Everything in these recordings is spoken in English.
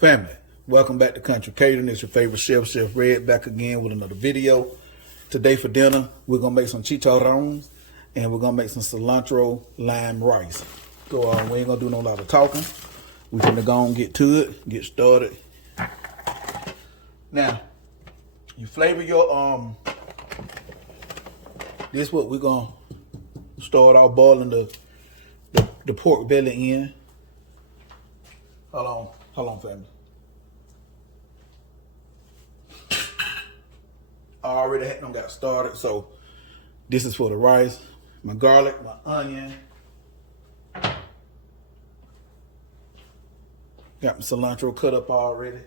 Family, welcome back to Country Catering. It's your favorite chef, Chef Red, back again with another video. Today for dinner, we're going to make some chicharrones and we're going to make some cilantro-lime rice. We ain't going to do no lot of talking. We're going to go and get to it, get started. Now, you flavor your, this is what we're going to start out boiling the pork belly in. Hold on, family. I already had them got started, so this is for the rice. My garlic, my onion. Got my cilantro cut up already.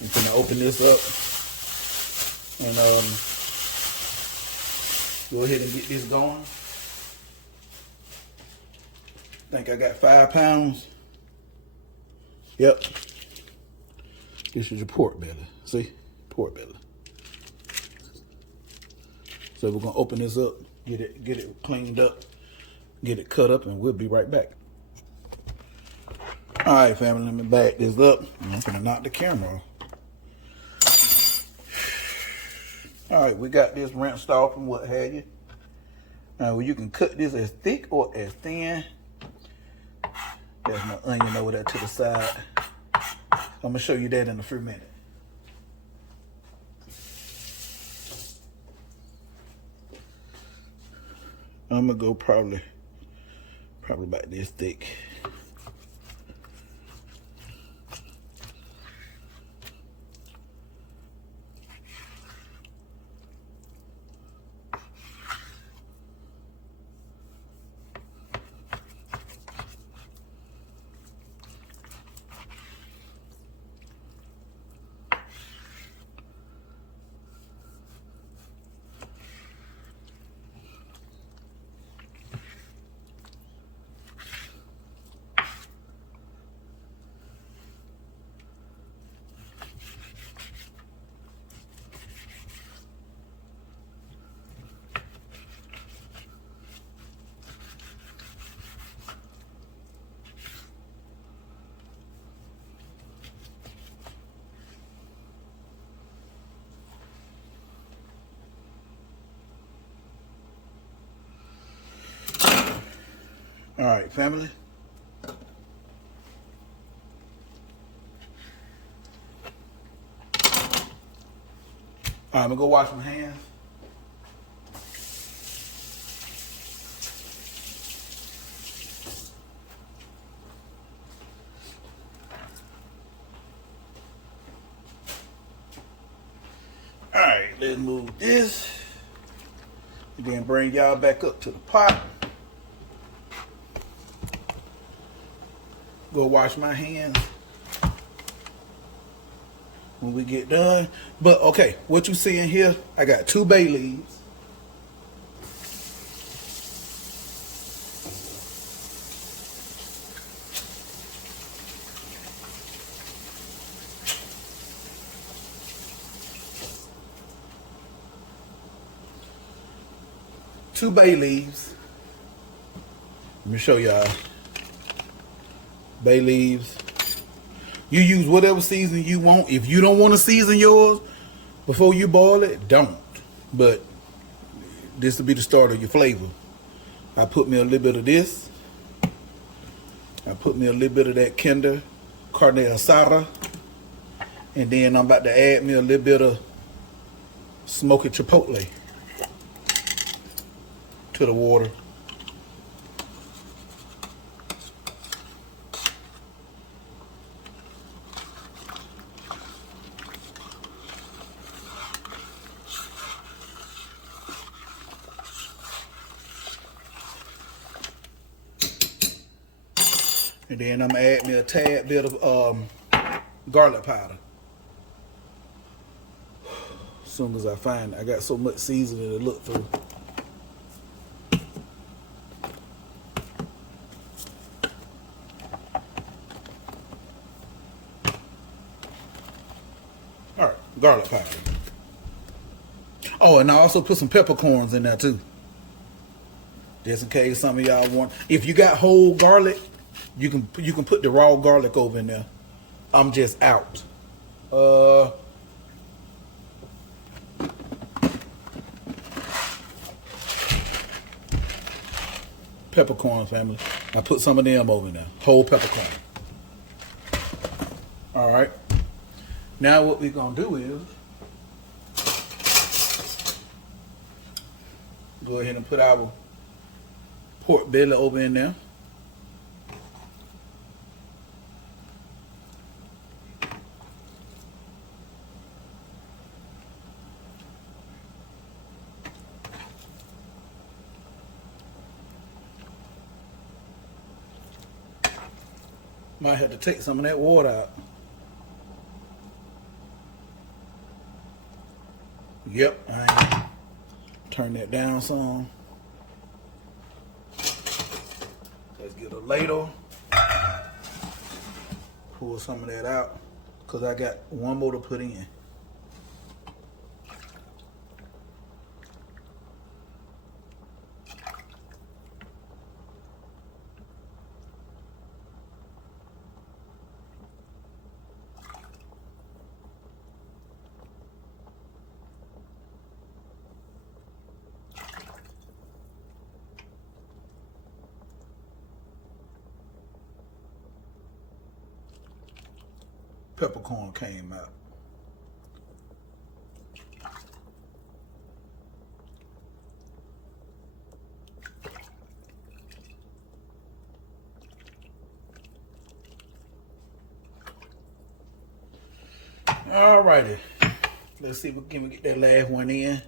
I'm gonna open this up and go ahead and get this going. I think I got 5 pounds. Yep. This is your pork belly. See? Pork belly. So we're gonna open this up, get it cleaned up, get it cut up, and we'll be right back. All right, family, let me back this up. I'm gonna knock the camera off. All right, we got this rinsed off and what have you. Now, you can cut this as thick or as thin. There's my onion over there to the side. I'm gonna show you that in a few minutes. I'm gonna go probably about this thick. All right, family. All right, I'm gonna go wash my hands. All right, let's move this. And then bring y'all back up to the pot. Go wash my hands when we get done. But okay, what you see in here, I got 2 bay leaves. Two bay leaves. Let me show y'all. Bay leaves. You use whatever season you want. If you don't want to season yours before you boil it, don't. But this will be the start of your flavor. I put me a little bit of this. I put me a little bit of that Kinder Carne Asada. And then I'm about to add me a little bit of smoky chipotle to the water. And then I'm gonna add me a tad bit of garlic powder. As soon as I find it, I got so much seasoning to look through. garlic powder. Oh, and I also put some peppercorns in there too. Just in case some of y'all want. If you got whole garlic, you can put the raw garlic over in there. I'm just out. Peppercorn, family. I put some of them over in there. Whole peppercorn. All right. Now what we're gonna do is go ahead and put our pork belly over in there. Might have to take some of that water out. Yep, I turn that down some. Let's get a ladle. Pull some of that out, because I got one more to put in. Peppercorn came out. Alrighty. Let's see if we can get that last one in.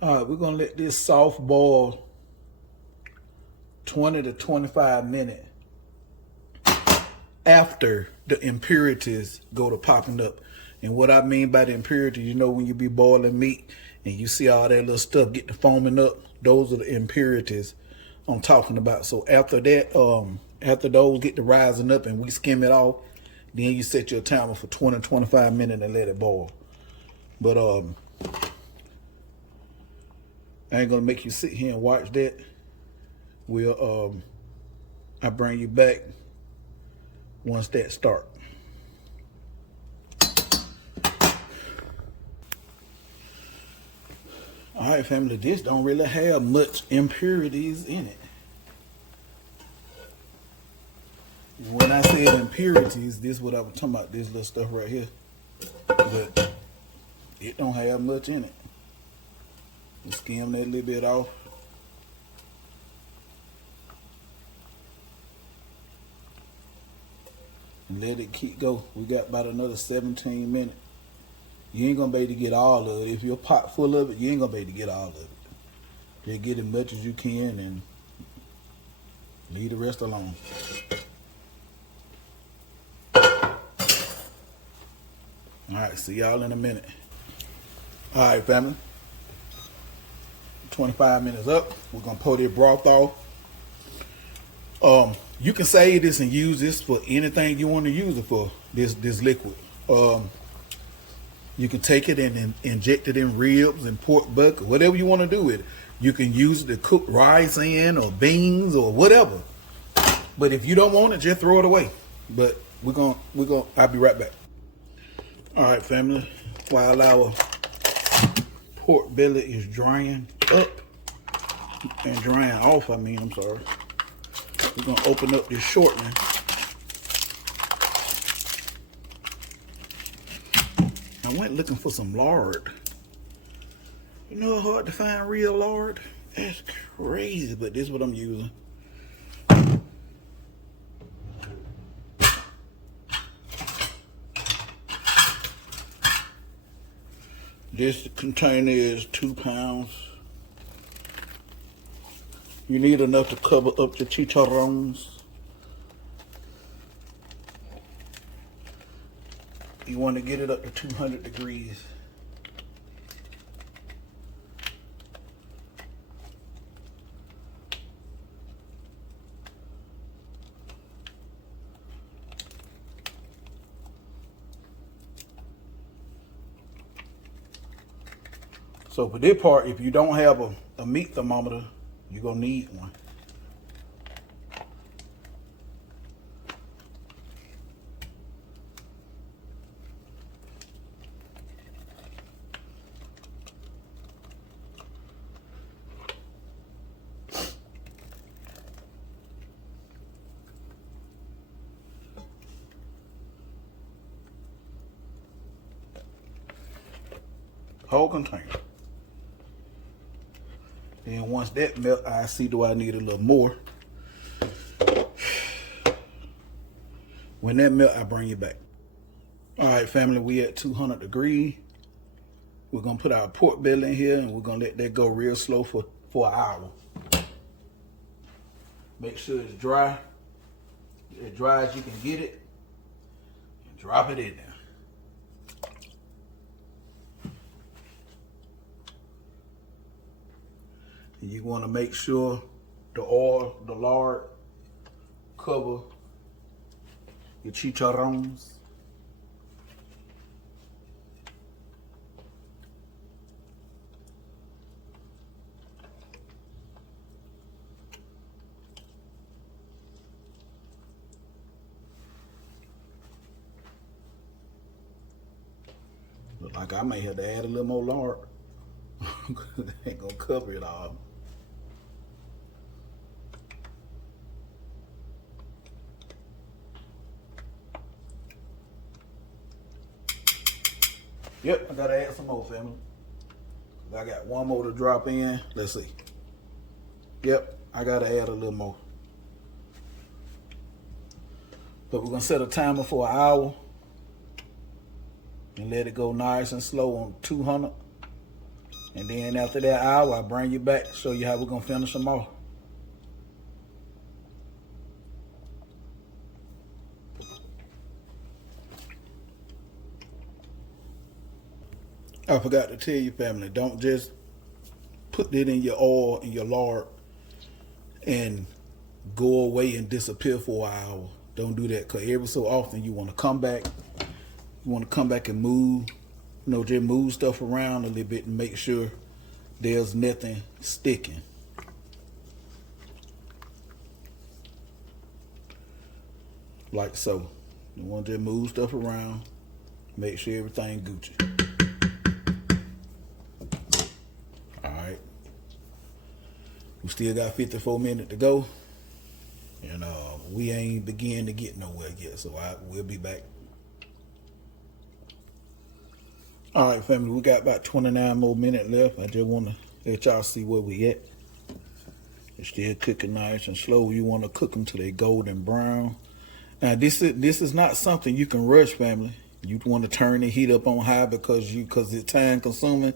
All right, we're gonna let this soft boil 20 to 25 minutes after the impurities go to popping up. And what I mean by the impurities, you know, when you be boiling meat and you see all that little stuff get to foaming up, those are the impurities I'm talking about. So after that, after those get to rising up and we skim it off, then you set your timer for 20 to 25 minutes and let it boil. But I ain't gonna make you sit here and watch that. We'll I bring you back once that start. All right, family, this don't really have much impurities in it. When I said impurities, this is what I was talking about, this little stuff right here. But it don't have much in it. You skim that little bit off. And let it keep go. We got about another 17 minutes. You ain't gonna be able to get all of it. If your pot full of it, you ain't gonna be able to get all of it. Just get as much as you can and leave the rest alone. Alright, see y'all in a minute. Alright, family. 25 minutes up. We're gonna pour this broth off. You can save this and use this for anything you want to use it for. This liquid. You can take it and inject it in ribs and pork butt, whatever you want to do with it. You can use it to cook rice in or beans or whatever. But if you don't want it, just throw it away. But I'll be right back. All right, family. While our pork belly is drying up and drying off, I'm sorry. We're gonna open up this shortening. I went looking for some lard. You know how hard to find real lard? That's crazy, but this is what I'm using. This container is 2 pounds. You need enough to cover up your chicharrones. You want to get it up to 200 degrees. So for this part, if you don't have a meat thermometer, you're gonna need one. Whole container. Then once that melt, I see do I need a little more. When that melt, I bring it back. All right, family, we at 200 degrees. We're gonna put our pork belly in here and we're gonna let that go real slow for an hour. Make sure it's dry. As dry as you can get it. And drop it in there. And you want to make sure the oil, the lard, cover your chicharrones. Look like I may have to add a little more lard. That ain't gonna cover it all. Yep, I gotta add some more, family. I got one more to drop in. Let's see. Yep, I gotta add a little more. But we're gonna set a timer for an hour and let it go nice and slow on 200. And then after that hour, I bring you back, show you how we're gonna finish them off. I forgot to tell you, family, don't just put it in your oil and your lard and go away and disappear for an hour. Don't do that, because every so often you want to come back. You want to come back and move, just move stuff around a little bit and make sure there's nothing sticking. Like so. You want to just move stuff around, make sure everything Gucci. We still got 54 minutes to go, and we ain't begin to get nowhere yet, so we'll be back. All right, family, we got about 29 more minutes left. I just want to let y'all see where we at. It's still cooking nice and slow. You want to cook them till they golden brown. Now, this is not something you can rush, family. You want to turn the heat up on high because it's time consuming.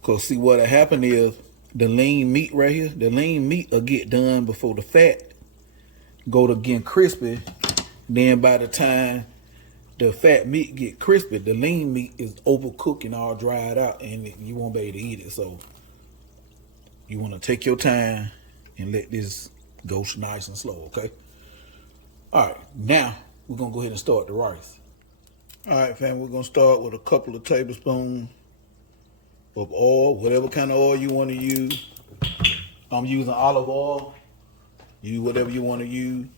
Because see what'll happen is, the lean meat right here, the lean meat will get done before the fat go to getting crispy. Then by the time the fat meat get crispy, the lean meat is overcooked and all dried out, and you won't be able to eat it. So you want to take your time and let this go nice and slow, okay? All right, now we're going to go ahead and start the rice. All right, fam, we're going to start with a couple of tablespoons of oil, whatever kind of oil you want to use. I'm using olive oil. Use whatever you want to use.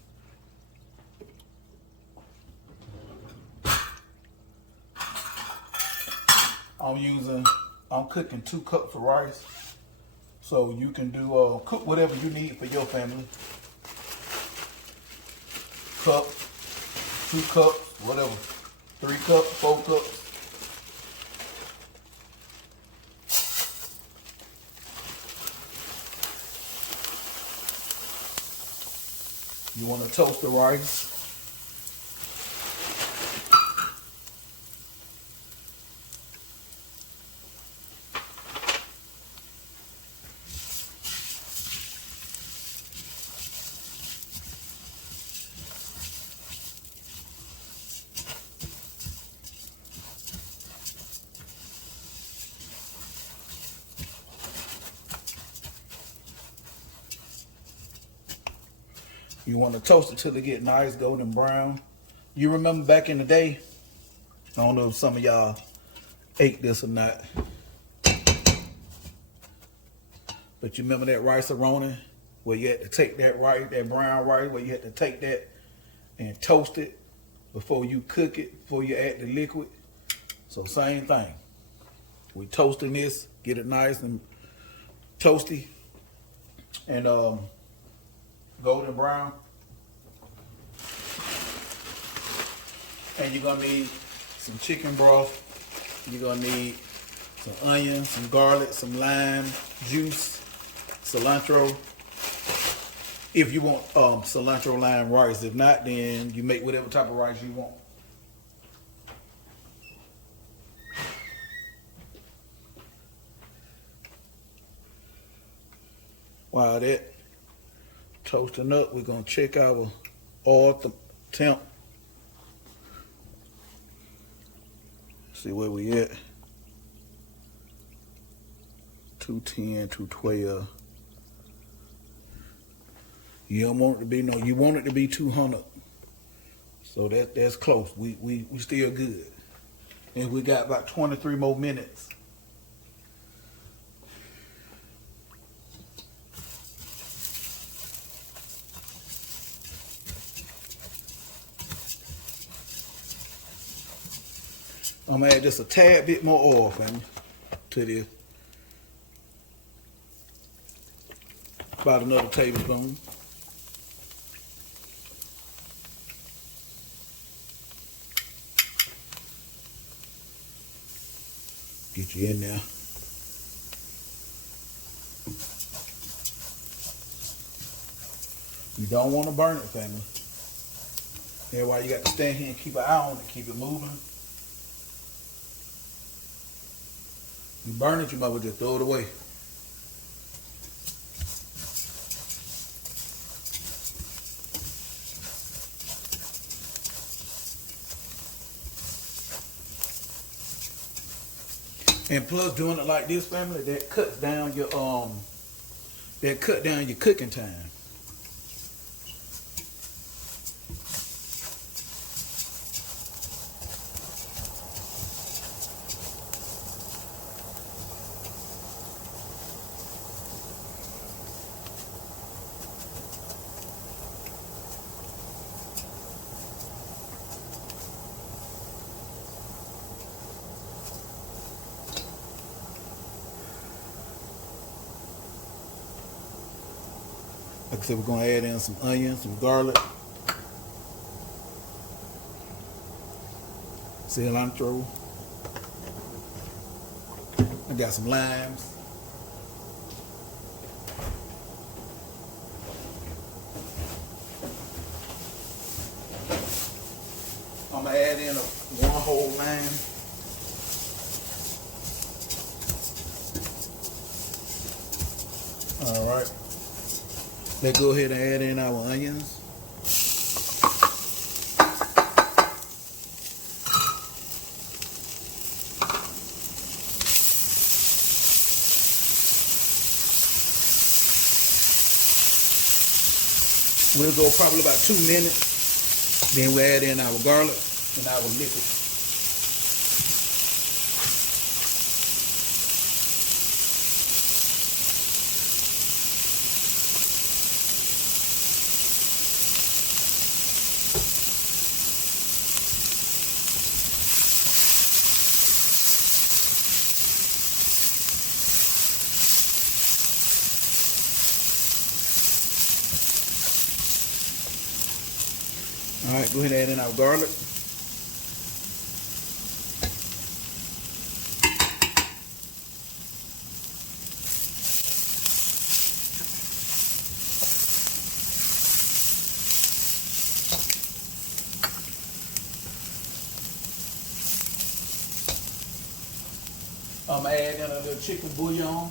I'm cooking 2 cups of rice. So you can do, cook whatever you need for your family. Cup, 2 cups, whatever. 3 cups, 4 cups. You want to toast the rice. You want to toast it till it get nice golden brown. You remember back in the day, I don't know if some of y'all ate this or not. But you remember that rice-a-roni where you had to take that rice, that brown rice, where you had to take that and toast it before you cook it, before you add the liquid. So same thing. We toasting this, get it nice and toasty and golden brown. And you're gonna need some chicken broth. You're gonna need some onion, some garlic, some lime juice, cilantro. If you want cilantro lime rice. If not, then you make whatever type of rice you want. While that toasting up, we're gonna check our oil temp. See where we at. 210, 212. You don't want it to be you want it to be 200. So that's close. We still good. And we got about 23 more minutes. I'm gonna add just a tad bit more oil, family, to this. About another tablespoon. Get you in there. You don't want to burn it, family. That's why you got to stand here and keep an eye on it, keep it moving. You burn it, you might as well just throw it away. And plus, doing it like this, family, that cuts down your cooking time. Like I said, we're going to add in some onion, some garlic, cilantro. I got some limes. I'm going to add in one whole lime. All right. Let's go ahead and add in our onions. We'll go probably about 2 minutes. Then we'll add in our garlic and our liquid. All right, go ahead and add in our garlic. I'm gonna add in a little chicken bouillon.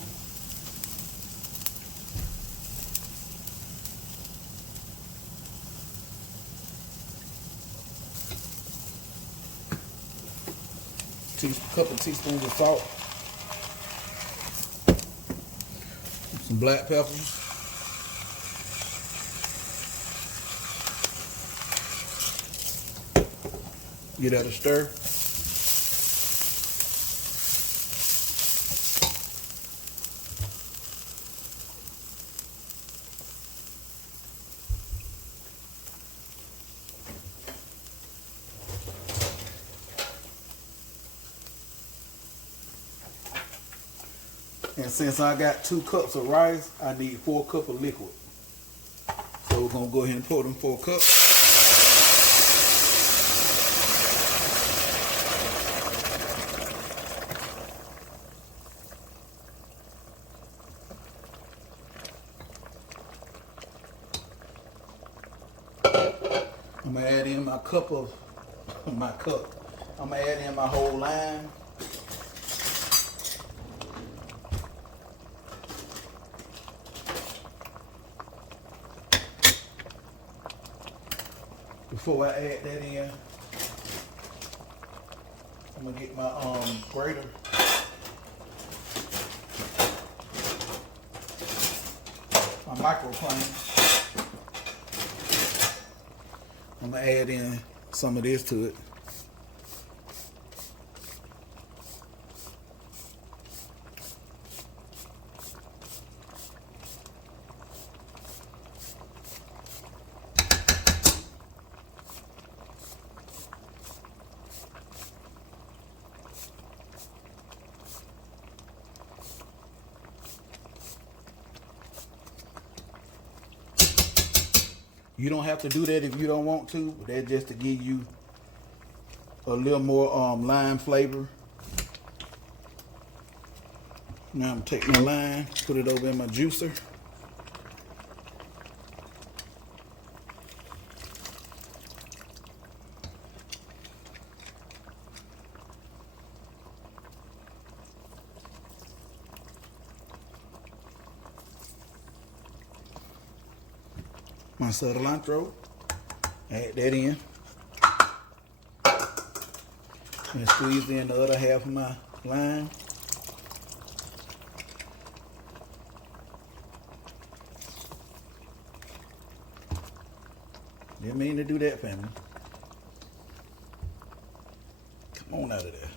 Couple teaspoons of salt, some black pepper, give that a stir. And since I got 2 cups of rice, I need 4 cups of liquid. So we're gonna go ahead and pour them 4 cups. I'm gonna add in my cup of I'm gonna add in my whole lime. Before I add that in, I'm gonna get my grater. My microplane. I'm gonna add in some of this to it. You don't have to do that if you don't want to, but that's just to give you a little more lime flavor. Now I'm gonna take my lime, put it over in my juicer. My cilantro, add that in. And squeeze in the other half of my lime. Didn't mean to do that, family. Come on out of there.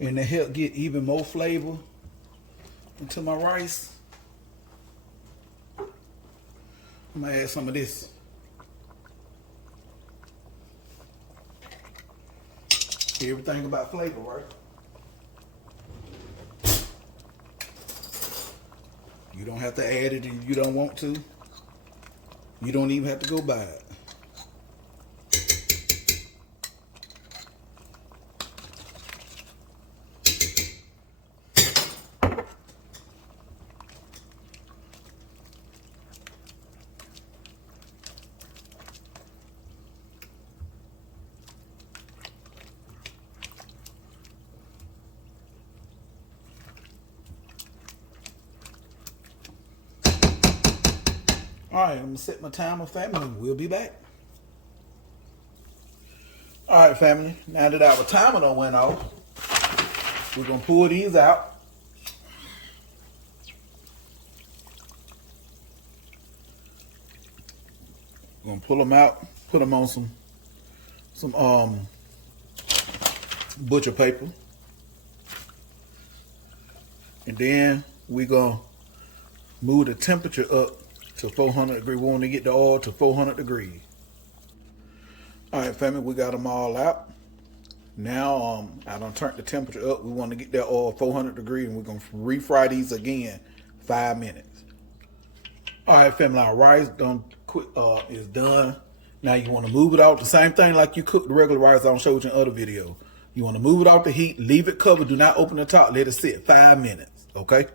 And to help get even more flavor into my rice, I'm gonna add some of this. Everything about flavor, right? You don't have to add it if you don't want to. You don't even have to go buy it. All right, I'm gonna set my timer, family. We'll be back. All right, family. Now that our timer done went off, we're gonna pull these out. We're gonna pull them out, put them on some butcher paper, and then we're gonna move the temperature up to 400 degrees. We want to get the oil to 400 degrees. All right, family, we got them all out. Now, I done turned the temperature up. We want to get that oil 400 degrees, and we're going to refry these again 5 minutes. All right, family, our rice is done. Now you want to move it out. The same thing like you cook the regular rice I showed you in other video. You want to move it off the heat, leave it covered. Do not open the top. Let it sit 5 minutes, okay?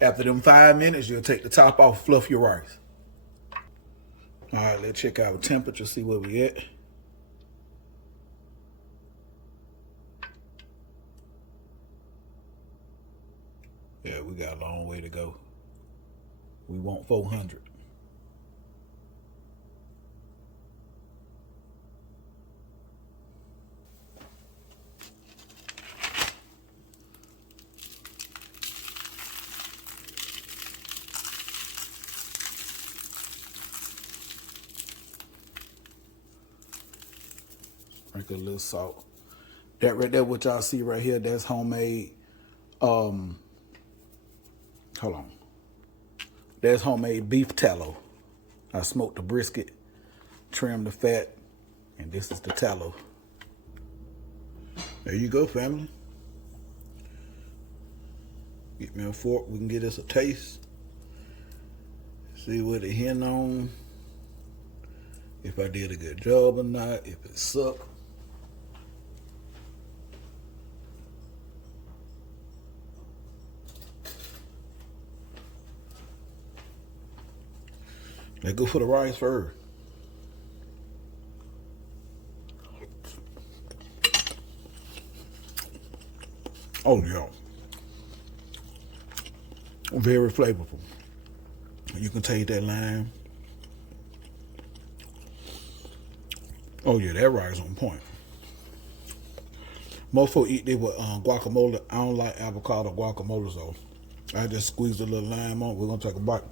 After them 5 minutes, you'll take the top off, fluff your rice. All right, let's check our temperature, see where we at. Yeah, we got a long way to go. We want 400. Sprinkle a little salt. That right there, what y'all see right here, that's homemade. Hold on. That's homemade beef tallow. I smoked the brisket, trimmed the fat, and this is the tallow. There you go, family. Get me a fork, we can get us a taste. See what it hint on. If I did a good job or not, if it sucked. Let's go for the rice first. Oh yeah. Very flavorful. You can taste that lime. Oh yeah, that rice on point. Most folks eat it with guacamole. I don't like avocado guacamole, so I just squeeze a little lime on. We're gonna take a bite.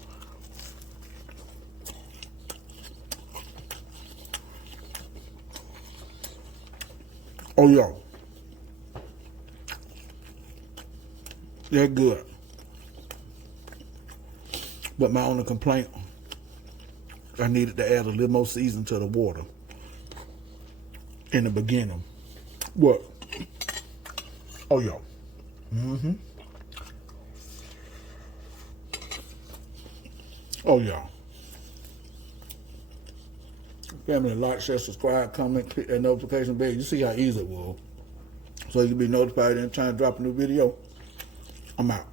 Oh yeah, they're good. But my only complaint, I needed to add a little more season to the water in the beginning. What? Oh yeah. Mm-hmm. Oh yeah. Family, like, share, subscribe, comment, click that notification bell. You see how easy it was. So you can be notified anytime I drop a new video. I'm out.